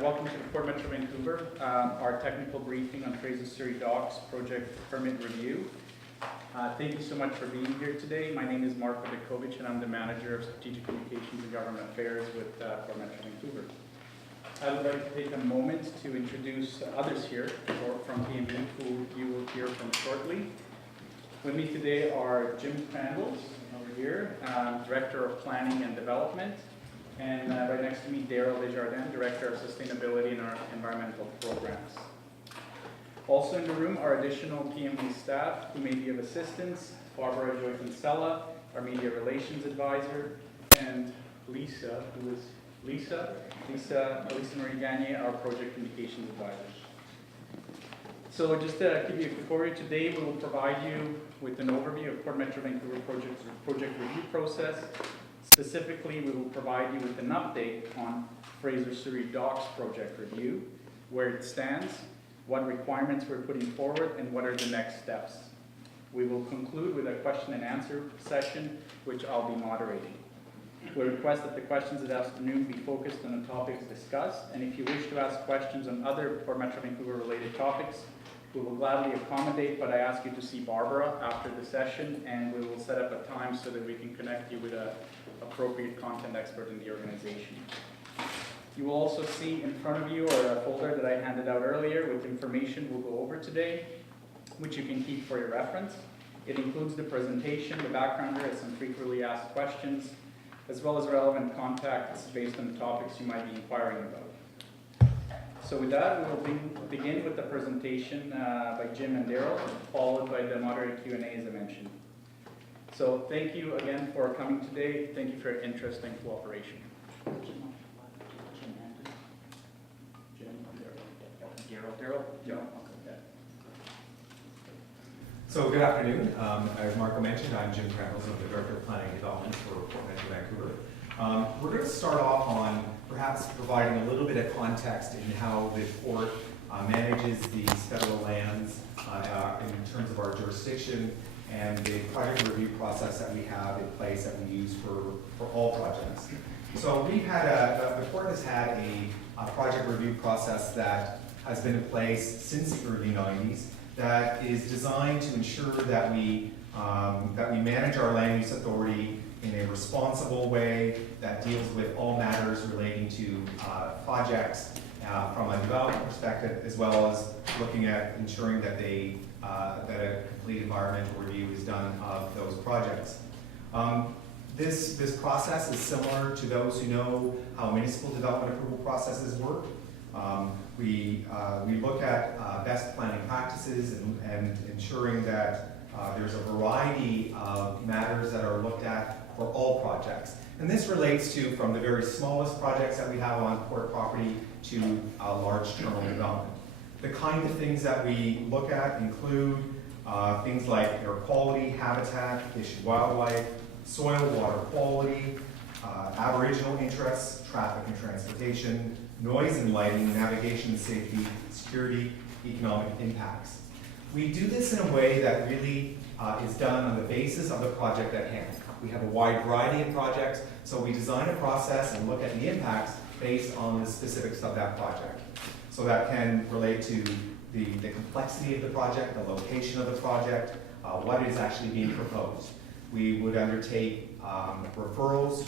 welcome to the Port Metro Vancouver, our technical briefing on Fraser Surrey Docks project permit review. Thank you so much for being here today. My name is Marko Vikovich and I'm the Manager of Strategic Communications and Government Affairs with Port Metro Vancouver. I would like to take a moment to introduce others here from PME who you will hear from shortly. With me today are Jim Crandles over here, Director of Planning and Development, and right next to me, Darrell, Desjardin, Director of Sustainability and our Environmental Programs. Also in the room are additional PME staff who may be of assistance: Barbara Joy Kinsella, our Media Relations Advisor, and Lisa Marie Gagne, our Project Communications Advisor. So just to give you a quick overview, today we will provide you with an overview of Port Metro Vancouver project review process. Specifically, we will provide you with an update on Fraser Surrey Docks project review, where it stands, what requirements we're putting forward, and what are the next steps. We will conclude with a question and answer session, which I'll be moderating. We request that the questions this afternoon be focused on the topics discussed, and if you wish to ask questions on other Port Metro Vancouver related topics, we will gladly accommodate, but I ask you to see Barbara after the session, and we will set up a time so that we can connect you with an appropriate content expert in the organization. You will also see in front of you a folder that I handed out earlier with information we'll go over today, which you can keep for your reference. It includes the presentation, the backgrounder, and some frequently asked questions, as well as relevant contacts based on the topics you might be inquiring about. So with that, we will begin with the presentation by Jim and Darrell, followed by the moderated Q&A as I mentioned. So thank you again for coming today. Thank you for your interest and cooperation. Darrell? Yeah. So good afternoon. As Marko mentioned, I'm Jim Crandles. I'm the Director of Planning and Development for Port Metro Vancouver. We're going to start off on perhaps providing a little bit of context in how the Port manages these federal lands in terms of our jurisdiction and the project review process that we have in place that we use for all projects. So we've had the Port has had a project review process that has been in place since the early 90s that is designed to ensure that we manage our land use authority in a responsible way that deals with all matters relating to projects from a development perspective, as well as looking at ensuring that that a complete environmental review is done of those projects. This process is similar to those who know how municipal development approval processes work. We look at best planning practices and ensuring that there's a variety of matters that are looked at for all projects. And this relates to from the very smallest projects that we have on Port property to large terminal development. The kind of things that we look at include things like air quality, habitat, fish and wildlife, soil water quality, Aboriginal interests, traffic and transportation, noise and lighting, navigation and safety, security, economic impacts. We do this in a way that really is done on the basis of the project at hand. We have a wide variety of projects, so we design a process and look at the impacts based on the specifics of that project. So that can relate to the complexity of the project, the location of the project, what is actually being proposed. We would undertake referrals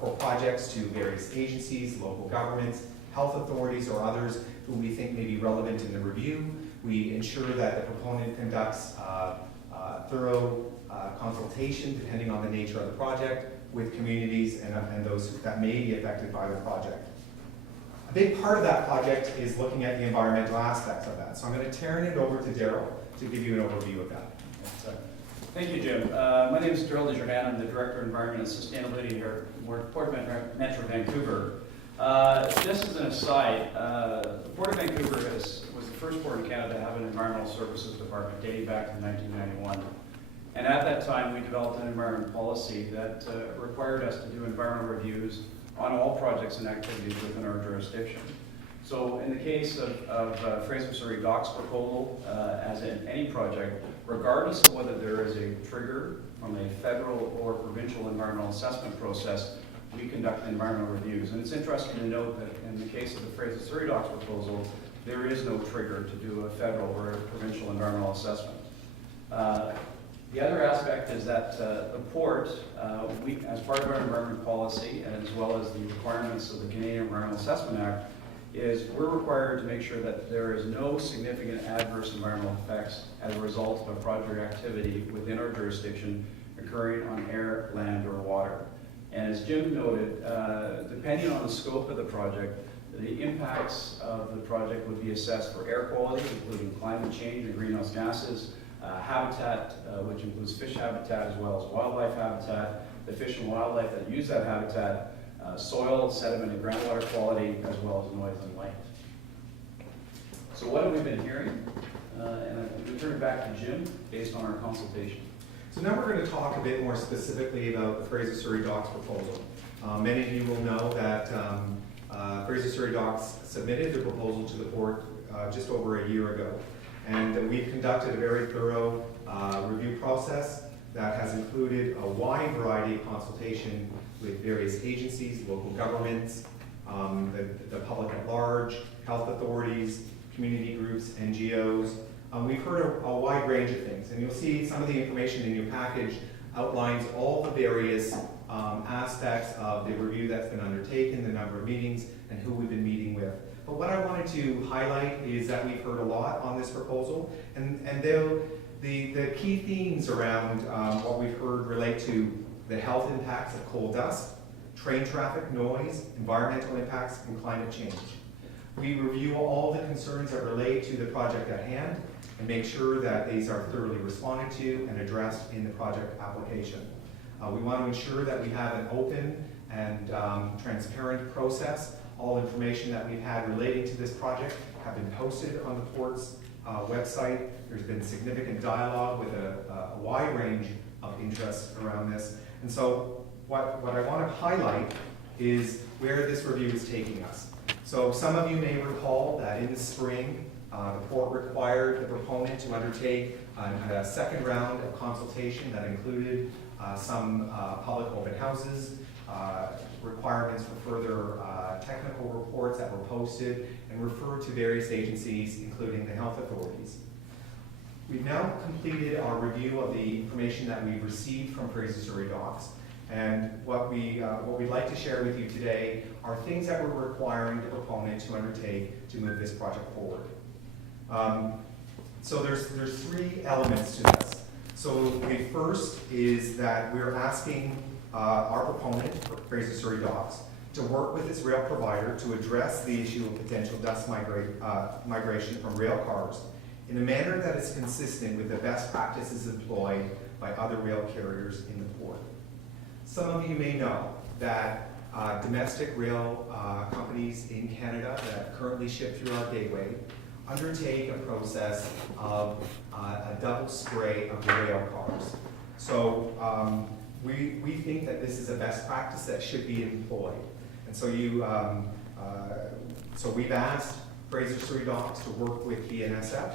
for projects to various agencies, local governments, health authorities, or others who we think may be relevant in the review. We ensure that the proponent conducts thorough consultation, depending on the nature of the project, with communities and those that may be affected by the project. A big part of that project is looking at the environmental aspects of that. So I'm going to turn it over to Darrell to give you an overview of that. Thank you, Jim. My name is Darrell Desjardin. I'm the Director of Environment and Sustainability here at Port Metro Vancouver. Just as an aside, the Port of Vancouver was the first port in Canada to have an environmental services department dating back to 1991. And at that time, we developed an environment policy that required us to do environmental reviews on all projects and activities within our jurisdiction. So in the case of Fraser Surrey Docks proposal, as in any project, regardless of whether there is a trigger from a federal or provincial environmental assessment process, we conduct the environmental reviews. And it's interesting to note that in the case of the Fraser Surrey Docks proposal, there is no trigger to do a federal or a provincial environmental assessment. The other aspect is that the port, we, as part of our environment policy, as well as the requirements of the Canadian Environmental Assessment Act, is we're required to make sure that there is no significant adverse environmental effects as a result of a project activity within our jurisdiction occurring on air, land, or water. And as Jim noted, depending on the scope of the project, the impacts of the project would be assessed for air quality, including climate change and greenhouse gases, habitat, which includes fish habitat as well as wildlife habitat, the fish and wildlife that use that habitat, soil, sediment, and groundwater quality, as well as noise and light. So what have we been hearing? And I'm going to turn it back to Jim based on our consultation. So now we're going to talk a bit more specifically about the Fraser Surrey Docks proposal. Many of you will know that Fraser Surrey Docks submitted the proposal to the port just over a year ago. And we've conducted a very thorough review process that has included a wide variety of consultation with various agencies, local governments, the public at large, health authorities, community groups, NGOs. We've heard a wide range of things, and you'll see some of the information in your package outlines all the various aspects of the review that's been undertaken, the number of meetings, and who we've been meeting with. But what I wanted to highlight is that we've heard a lot on this proposal, and the key themes around what we've heard relate to the health impacts of coal dust, train traffic, noise, environmental impacts, and climate change. We review all the concerns that relate to the project at hand and make sure that these are thoroughly responded to and addressed in the project application. We want to ensure that we have an open and transparent process. All information that we've had relating to this project have been posted on the port's website. There's been significant dialogue with a wide range of interests around this. And so what I want to highlight is where this review is taking us. So some of you may recall that in the spring, the port required the proponent to undertake a second round of consultation that included some public open houses, requirements for further technical reports that were posted and referred to various agencies, including the health authorities. We've now completed our review of the information that we've received from Fraser Surrey Docks, and what we'd like to share with you today are things that we're requiring the proponent to undertake to move this project forward. So there's three elements to this. So the first is that we're asking our proponent, Fraser Surrey Docks, to work with its rail provider to address the issue of potential dust migration from rail cars in a manner that is consistent with the best practices employed by other rail carriers in the port. Some of you may know that domestic rail companies in Canada that currently ship through our gateway undertake a process of a double spray of the rail cars. So we think that this is a best practice that should be employed. And so so we've asked Fraser Surrey Docks to work with BNSF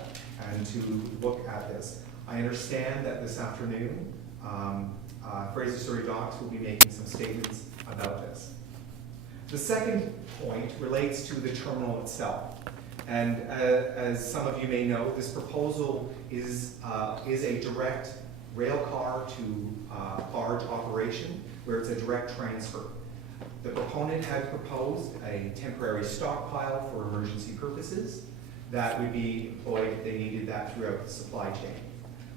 and to look at this. I understand that this afternoon, Fraser Surrey Docks will be making some statements about this. The second point relates to the terminal itself. And as some of you may know, this proposal is a direct rail car to barge operation, where it's a direct transfer. The proponent had proposed a temporary stockpile for emergency purposes that would be employed if they needed that throughout the supply chain.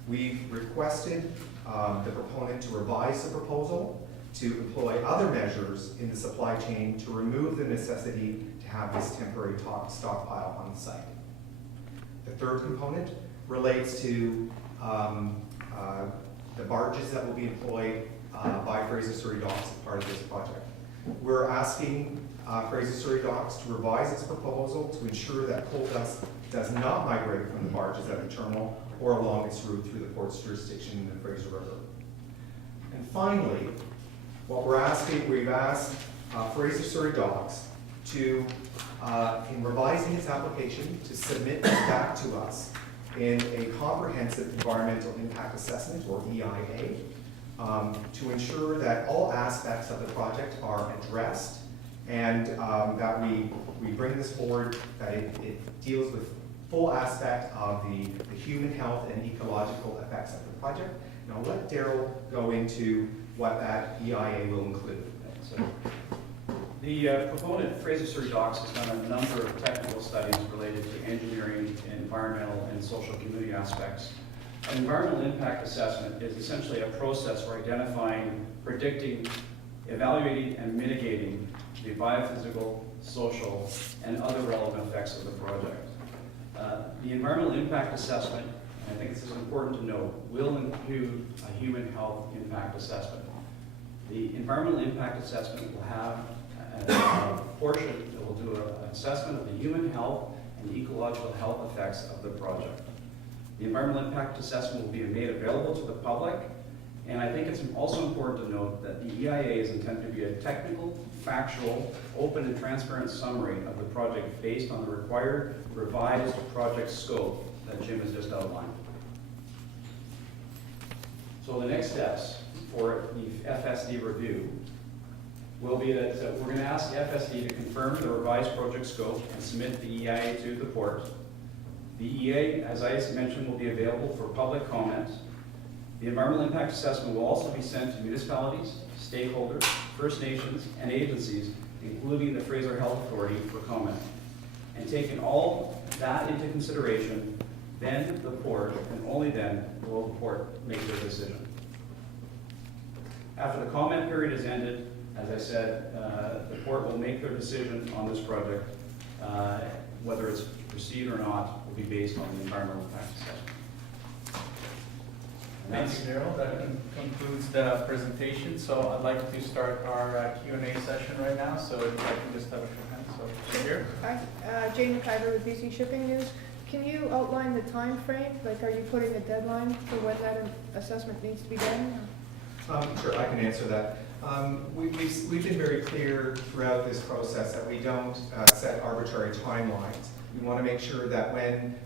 We've requested the proponent to revise the proposal to employ other measures in the supply chain to remove the necessity to have this temporary stockpile on site. The third component relates to the barges that will be employed by Fraser Surrey Docks as part of this project. We're asking Fraser Surrey Docks to revise its proposal to ensure that coal dust does not migrate from the barges at the terminal or along its route through the port's jurisdiction in the Fraser River. And finally, what we've asked Fraser Surrey Docks to, in revising its application, to submit this back to us in a comprehensive environmental impact assessment, or EIA, to ensure that all aspects of the project are addressed and that we bring this forward, that it deals with full aspect of the human health and ecological effects of the project. And I'll let Darrell go into what that EIA will include. So, the proponent, Fraser Surrey Docks, has done a number of technical studies related to engineering, environmental, and social community aspects. An environmental impact assessment is essentially a process for identifying, predicting, evaluating, and mitigating the biophysical, social, and other relevant effects of the project. The environmental impact assessment, and I think this is important to note, will include a human health impact assessment. The environmental impact assessment will have a portion that will do an assessment of the human health and ecological health effects of the project. The environmental impact assessment will be made available to the public, and I think it's also important to note that the EIA is intended to be a technical, factual, open and transparent summary of the project based on the required revised project scope that Jim has just outlined. So the next steps for the FSD review will be that we're going to ask the FSD to confirm the revised project scope and submit the EIA to the port. The EIA, as I mentioned, will be available for public comment. The environmental impact assessment will also be sent to municipalities, stakeholders, First Nations, and agencies, including the Fraser Health Authority, for comment. And taking all that into consideration, then the port, and only then, will the port make their decision. After the comment period is ended, as I said, the port will make their decision on this project. Whether it's to proceed or not will be based on the environmental impact assessment. Thank you, Darrell. That concludes the presentation. So I'd like to start our Q&A session right now. So if I can just have a show hand. So here. Hi, Jane McIver with BC Shipping News. Can you outline the time frame? Like, are you putting a deadline for when that assessment needs to be done? Sure, I can answer that. We've been very clear throughout this process that we don't set arbitrary timelines. We want to make sure that when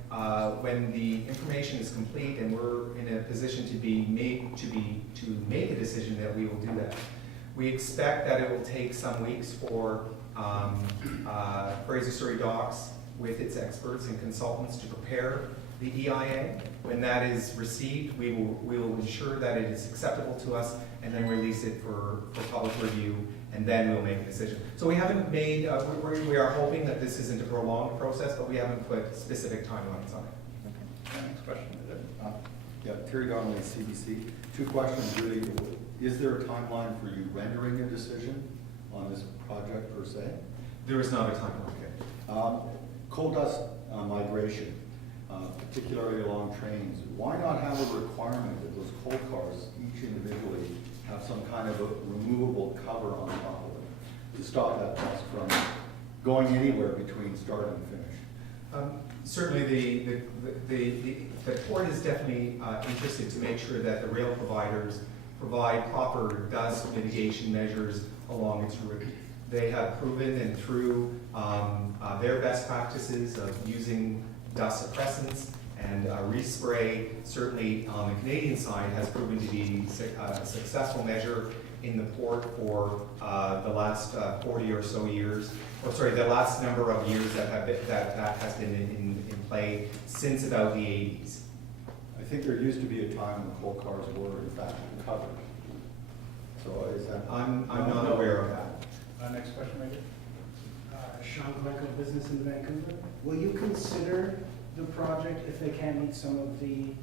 the information is complete and we're in a position to make a decision, that we will do that. We expect that it will take some weeks for Fraser Surrey Docks with its experts and consultants to prepare the EIA. When that is received, we will ensure that it is acceptable to us and then release it for public review, and then we'll make a decision. So we haven't made, we are hoping that this isn't a prolonged process, but we haven't put specific timelines on it. Okay. Next question. Yeah, Terry Donnelly, CBC. Two questions really. Is there a timeline for you rendering a decision on this project per se? There is not a timeline. Coal dust migration, particularly along trains. Why not have a requirement that those coal cars, each individually, have some kind of a removable cover on top of it to stop that dust from going anywhere between start and finish? Certainly, the port is definitely interested to make sure that the rail providers provide proper dust mitigation measures along its route. They have proven, and through their best practices of using dust suppressants and respray, certainly on the Canadian side, has proven to be a successful measure in the port for the last 40 or so years, or sorry, the last number of years that has been in play since about the 80s. I think there used to be a time when coal cars were in fact covered. So is that? I'm not aware of that. Next question, maybe. Sean Glencoe, business in Vancouver. Will you consider the project if they can't meet some of the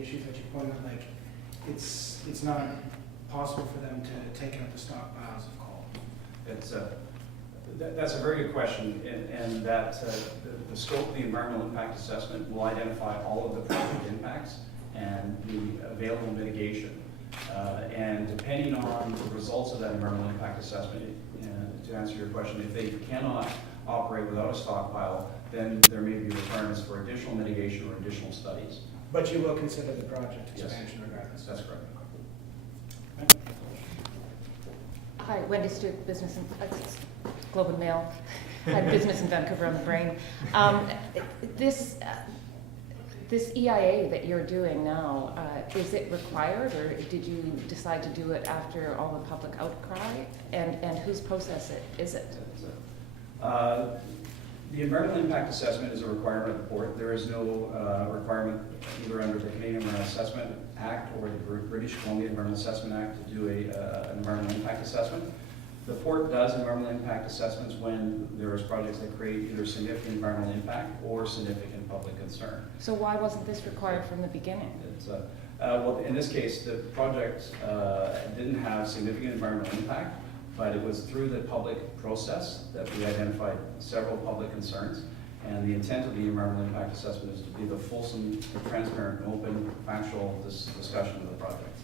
issues that you pointed out? Like, it's not possible for them to take out the stockpiles of coal. That's a very good question, and that the scope of the environmental impact assessment will identify all of the project impacts and the available mitigation. And depending on the results of that environmental impact assessment, to answer your question, if they cannot operate without a stockpile, then there may be requirements for additional mitigation or additional studies. But you will consider the project Yes. expansion regardless? That's correct. Hi, Wendy Stewart, business in Globe and Mail. I had business in Vancouver on the brain. this EIA that you're doing now, is it required, or did you decide to do it after all the public outcry? And whose process is it? The environmental impact assessment is a requirement of the port. There is no requirement either under the Canadian Environmental Assessment Act or the British Columbia Environmental Assessment Act to do an environmental impact assessment. The port does environmental impact assessments when there is projects that create either significant environmental impact or significant public concern. So why wasn't this required from the beginning? It's, well, in this case, the project didn't have significant environmental impact, but it was through the public process that we identified several public concerns. And the intent of the environmental impact assessment is to be the fulsome, transparent, and open, factual discussion of the project.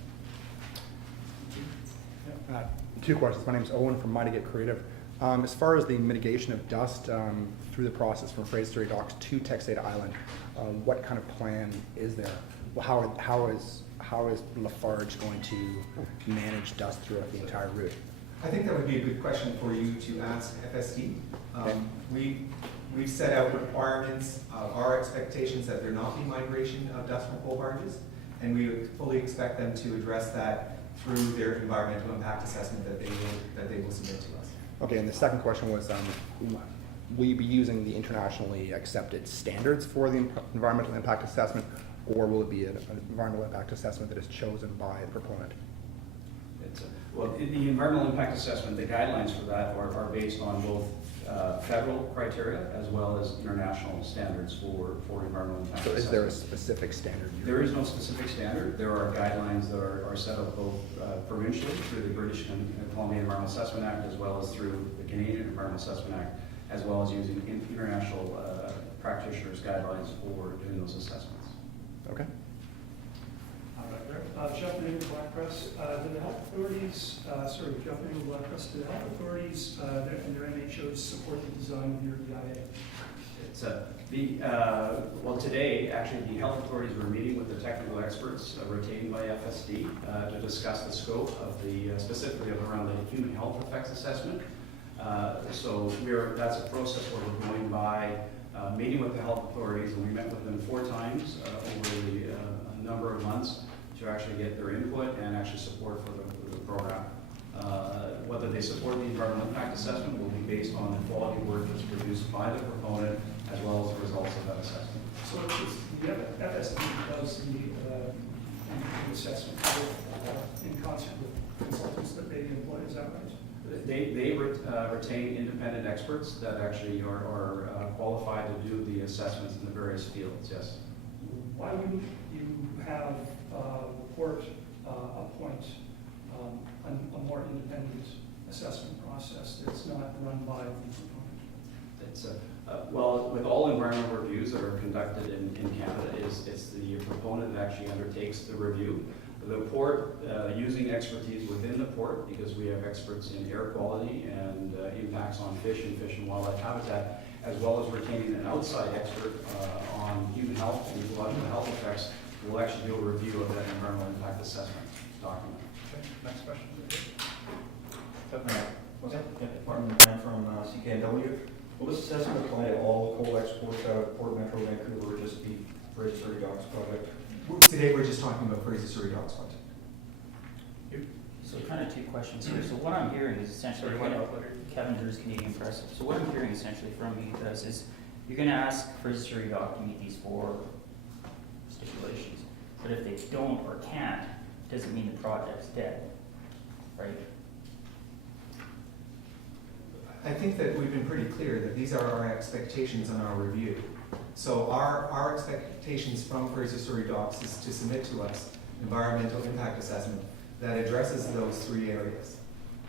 Two questions. My name is Owen from Mighty Get Creative. As far as the mitigation of dust through the process from Fraser Surrey Docks to Texada Island, what kind of plan is there? Well, how is Lafarge going to manage dust throughout the entire route? I think that would be a good question for you to ask FSD. We've set out requirements, our expectations that there not be migration of dust from coal barges, and we fully expect them to address that through their environmental impact assessment that they will submit to us. Okay, and the second question was, will you be using the internationally accepted standards for the environmental impact assessment, or will it be an environmental impact assessment that is chosen by the proponent? Well, in the environmental impact assessment, the guidelines for that are based on both federal criteria as well as international standards for environmental impact assessment. So is there a specific standard? There is no specific standard. There are guidelines that are set up both provincially through the British Columbia Environmental Assessment Act as well as through the Canadian Environmental Assessment Act, as well as using international practitioners' guidelines for doing those assessments. Okay. Jeff Nagel, Black Press. Do the health authorities, Jeff Nagel, Black Press, do the health authorities and their MHOs support the design of your EIA? Well, today, actually, the health authorities were meeting with the technical experts retained by FSD to discuss the scope of specifically around the human health effects assessment. So that's a process where we're going by meeting with the health authorities, and we met with them 4 times over a number of months to actually get their input and actually support for the program. Whether they support the environmental impact assessment will be based on the quality work that's produced by the proponent as well as the results of that assessment. So the FSD does the assessment in concert with consultants that they employ, is that right? They retain independent experts that actually are qualified to do the assessments in the various fields, yes. Why wouldn't you have the port appoint a more independent assessment process that's not run by the proponent? It's well, with all environmental reviews that are conducted in Canada, it's the proponent that actually undertakes the review. The port, using expertise within the port, because we have experts in air quality and impacts on fish and wildlife habitat, as well as retaining an outside expert on human health and ecological health effects, will actually do a review of that environmental impact assessment document. Okay, next question. Department Dan from CKNW. Will this assessment apply to all coal exports out of Port Metro Vancouver, or just the Fraser Surrey Docks project? Today we're just talking about Fraser Surrey Docks project. So kind of 2 questions here. So what I'm hearing is essentially, Kevin Drew's Canadian Press. So what I'm hearing essentially from you guys is you're going to ask Fraser Surrey Dock to meet these 4 stipulations. But if they don't or can't, doesn't mean the project's dead, right? I think that we've been pretty clear that these are our expectations on our review. So our expectations from Fraser Surrey Docks is to submit to us environmental impact assessment that addresses those 3 areas.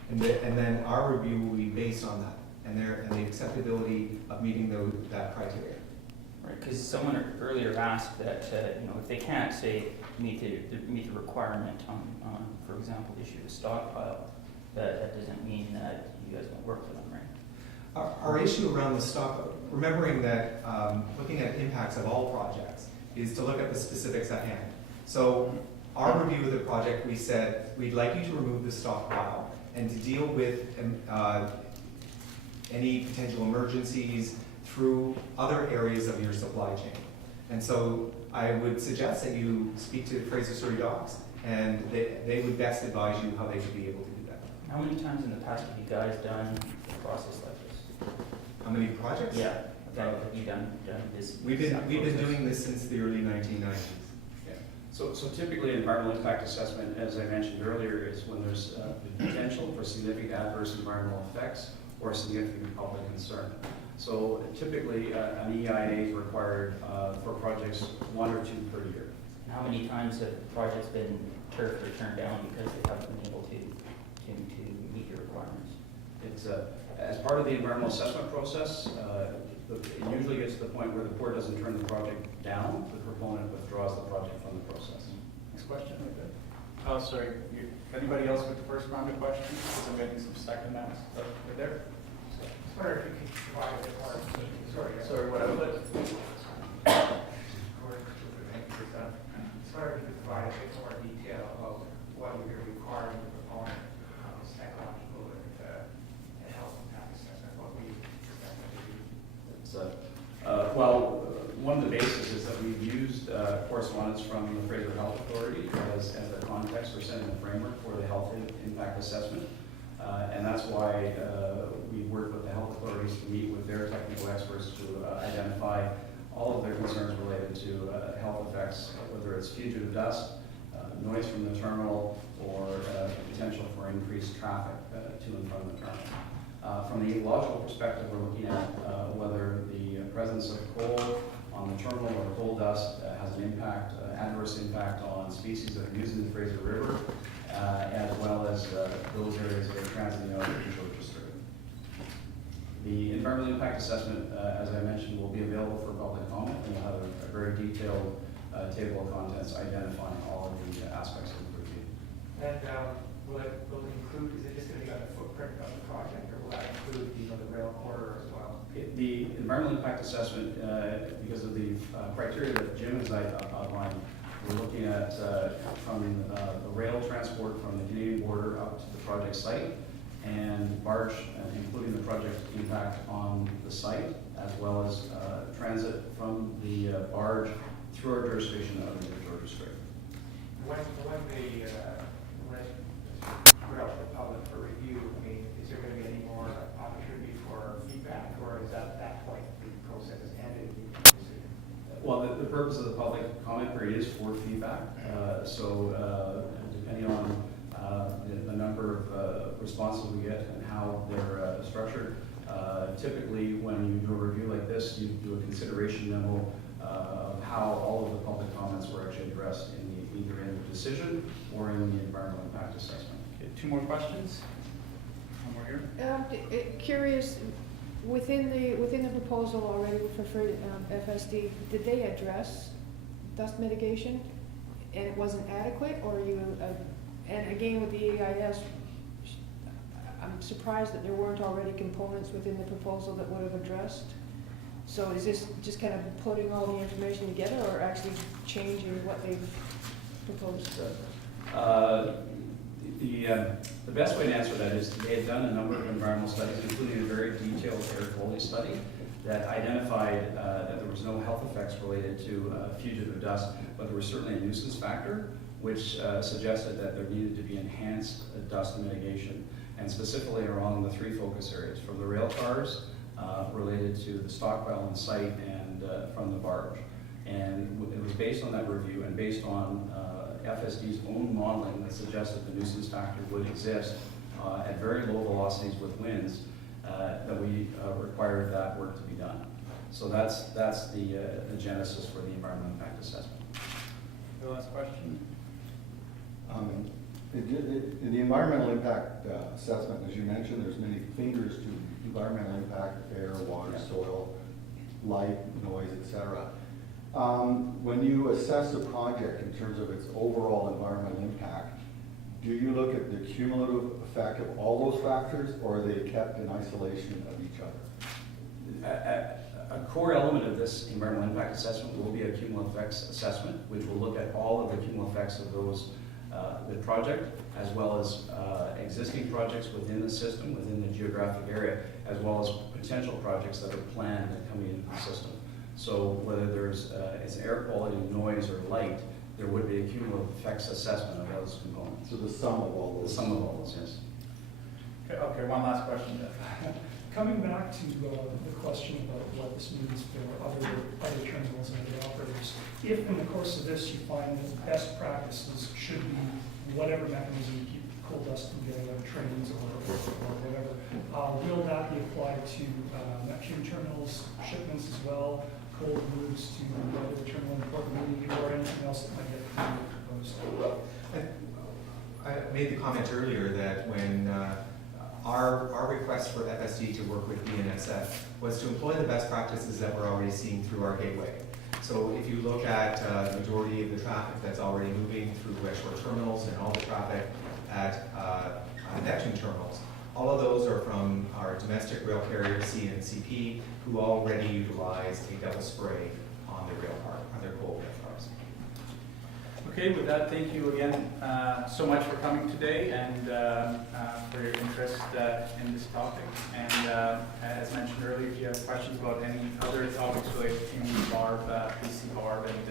And then our review will be based on that and the acceptability of meeting that criteria. Right, because someone earlier asked that if they can't say meet the requirement on for example, issue a stockpile, that doesn't mean that you guys won't work for them, right? Our issue around the stock, remembering that looking at impacts of all projects is to look at the specifics at hand. So our review of the project, we said we'd like you to remove the stockpile and to deal with any potential emergencies through other areas of your supply chain. And so I would suggest that you speak to Fraser Surrey Docks, and they would best advise you how they would be able to do that. How many times in the past have you guys done a process like this? How many projects? Yeah, have you done this? We've been process? doing this since the early 1990s. So typically, environmental impact assessment, as I mentioned earlier, is when there's potential for significant adverse environmental effects or significant public concern. So typically, an EIA is required for projects 1 or 2 per year. And how many times have projects been turfed or turned down because they haven't been able to meet your requirements? It's as part of the environmental assessment process, it usually gets to the point where the board doesn't turn the project down, the proponent withdraws the project from the process. Next question, right there. Oh, sorry, anybody else with the first round of questions? Because I'm getting some second rounds. Right there. Sorry, if you could provide a bit more. Sorry, what was it? Sorry if you could provide a bit more detail about what you're requiring the proponent of this technological and health impact assessment, what we expect them to do. It's, well, one of the bases is that we've used correspondence from the Fraser Health Authority as a context for setting the framework for the health impact assessment. And that's why we work with the health authorities to meet with their technical experts to identify all of their concerns related to health effects, whether it's fugitive dust, noise from the terminal, or potential for increased traffic to and from the terminal. From the ecological perspective, we're looking at whether the presence of coal on the terminal or coal dust has an impact, adverse impact on species that are using the Fraser River, as well as those areas that are transiting out of the Georgia Strait. The environmental impact assessment, as I mentioned, will be available for public comment, and we'll have a very detailed table of contents identifying all of the aspects of the review. And will it include, is it just going to be on the footprint of the project, or will that include the rail corridor as well? The environmental impact assessment, because of the criteria that Jim has outlined, we're looking at from the rail transport from the Canadian border up to the project site, and barge, including the project impact on the site, as well as transit from the barge through our jurisdiction out of the Georgia Strait. When they put out to the public for review, I mean, is there going to be any more opportunity for feedback, or is that at that point the process has ended? Well, the purpose of the public comment period is for feedback. Depending on the number of responses we get and how they're structured, typically when you do a review like this, you do a consideration memo of how all of the public comments were actually addressed either in the decision or in the environmental impact assessment. Okay, 2 more questions. One more here. Curious, within the proposal already for FSD, did they address dust mitigation and it wasn't adequate, or you, and again with the EIS, I'm surprised that there weren't already components within the proposal that would have addressed. So is this just kind of putting all the information together, or actually changing what they've proposed? The best way to answer that is they had done a number of environmental studies, including a very detailed air quality study that identified that there was no health effects related to fugitive dust, but there was certainly a nuisance factor, which suggested that there needed to be enhanced dust mitigation, and specifically around the 3 focus areas, from the rail cars, related to the stockpile on site, and from the barge. And it was based on that review and based on FSD's own modeling that suggested the nuisance factor would exist at very low velocities with winds, that we required that work to be done. So that's the genesis for the environmental impact assessment. The last question. In the environmental impact assessment, as you mentioned, there's many fingers to environmental impact: air, water, soil, light, noise, etc. When you assess a project in terms of its overall environmental impact, do you look at the cumulative effect of all those factors, or are they kept in isolation of each other? A core element of this environmental impact assessment will be a cumulative effects assessment, which will look at all of the cumulative effects of those, the project, as well as existing projects within the system, within the geographic area, as well as potential projects that are planned and coming into the system. So whether there's it's air quality, noise, or light, there would be a cumulative effects assessment of those components. So the sum of all The those. sum of all those, yes. Okay, one last question, Jeff. Coming back to the question about what this means for other terminals and other operators, if in the course of this you find that best practices should be whatever mechanism to keep coal dust from getting out of trains or whatever, will that be applied to Neptune terminals, shipments as well, coal moves to the terminal in Port Metro, or anything else that might get proposed? I made the comment earlier that when our request for FSD to work with BNSF was to employ the best practices that we're already seeing through our gateway. So if you look at the majority of the traffic that's already moving through West Shore terminals and all the traffic at Neptune terminals, all of those are from our domestic rail carrier, CNCP, who already utilize a double spray on their rail car, on their coal rail cars. Okay, with that, thank you again so much for coming today and for your interest in this topic. And as mentioned earlier, if you have questions about any other topics related to BARB, please see BARB, and